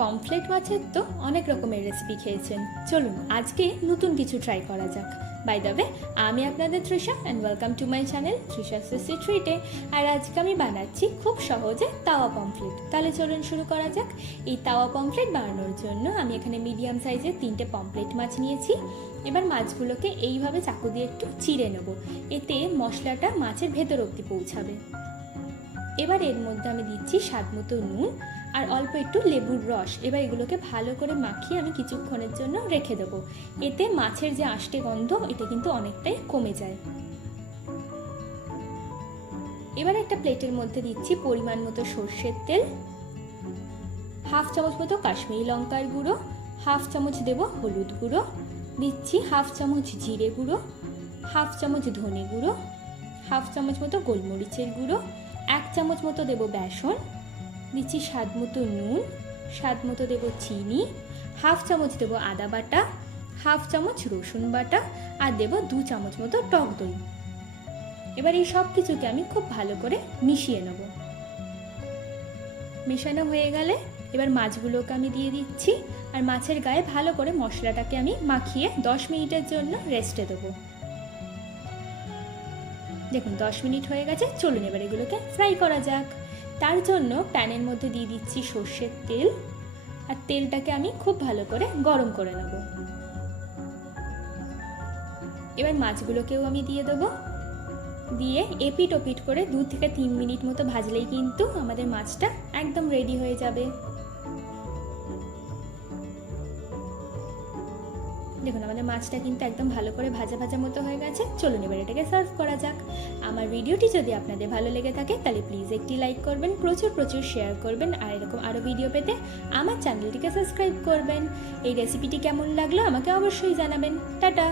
Pomfret মাছের তো অনেক রকমের রেসিপি খেয়েছেন, চলুন আজকে নতুন কিছু ট্রাই করা যাক। বাই দ্য ওয়ে, আমি আপনাদের Trisha and welcome to my channel Trisha সিসি ট্রিটে। আর আজকে আমি বানাচ্ছি খুব সহজে তাওয়া পমফ্লেট। তাহলে চলুন শুরু করা যাক। এই তাওয়া পমফ্লেট বানানোর জন্য আমি এখানে মিডিয়াম সাইজের 3টে পমফ্লেট মাছ নিয়েছি। এবার মাছগুলোকে এইভাবে চাকু দিয়ে একটু চিড়ে নেব, এতে মশলাটা মাছের ভেতর অবধি পৌঁছাবে। এবার এর মধ্যে আমি দিচ্ছি স্বাদ মতো নুন আর অল্প একটু লেবুর রস। এবার এগুলোকে ভালো করে মাখিয়ে আমি কিছুক্ষণের জন্য রেখে দেবো। এতে মাছের যে আষ্টে গন্ধ এটা কিন্তু অনেকটাই কমে যায়। এবার একটা প্লেটের মধ্যে দিচ্ছি পরিমাণ মতো সর্ষের তেল, হাফ চামচ মতো কাশ্মীরি লঙ্কার গুঁড়ো, হাফ চামচ দেব হলুদ গুঁড়ো, দিচ্ছি হাফ চামচ জিরে গুঁড়ো, হাফ চামচ ধনে গুঁড়ো, হাফ চামচ মতো গোলমরিচের গুঁড়ো, 1 চামচ মতো দেব বেসন, দিচ্ছি স্বাদ মতো নুন, স্বাদ মতো দেব চিনি, হাফ চামচ দেব আদা বাটা, হাফ চামচ রসুন বাটা আর দেব 2 চামচ মতো টক দই। এবার এই সব কিছুকে আমি খুব ভালো করে মিশিয়ে নেব। মেশানো হয়ে গেলে এবার মাছগুলোকে আমি দিয়ে দিচ্ছি আর মাছের গায়ে ভালো করে মশলাটাকে আমি মাখিয়ে 10 মিনিটের জন্য রেস্টে দেবো। দেখুন 10 মিনিট হয়ে গেছে, চলুন এবার এগুলোকে ফ্রাই করা যাক। তার জন্য প্যানের মধ্যে দিয়ে দিচ্ছি সর্ষের তেল আর তেলটাকে আমি খুব ভালো করে গরম করে নেব। এবার মাছগুলোকেও আমি দিয়ে দেবো, দিয়ে এপিট ওপিট করে 2 থেকে 3 মিনিট মতো ভাজলেই কিন্তু আমাদের মাছটা একদম রেডি হয়ে যাবে। দেখুন আমাদের মাছটা কিন্তু একদম ভালো করে ভাজা ভাজা মতো হয়ে গেছে। চলুন এবার এটাকে সার্ভ করা যাক। আমার ভিডিওটি যদি আপনাদের ভালো লেগে থাকে তাহলে প্লিজ একটি লাইক করবেন, প্রচুর শেয়ার করবেন আর এরকম আরও ভিডিও পেতে আমার চ্যানেলটিকে সাবস্ক্রাইব করবেন। এই রেসিপিটি কেমন লাগলো আমাকে অবশ্যই জানাবেন। টাটা।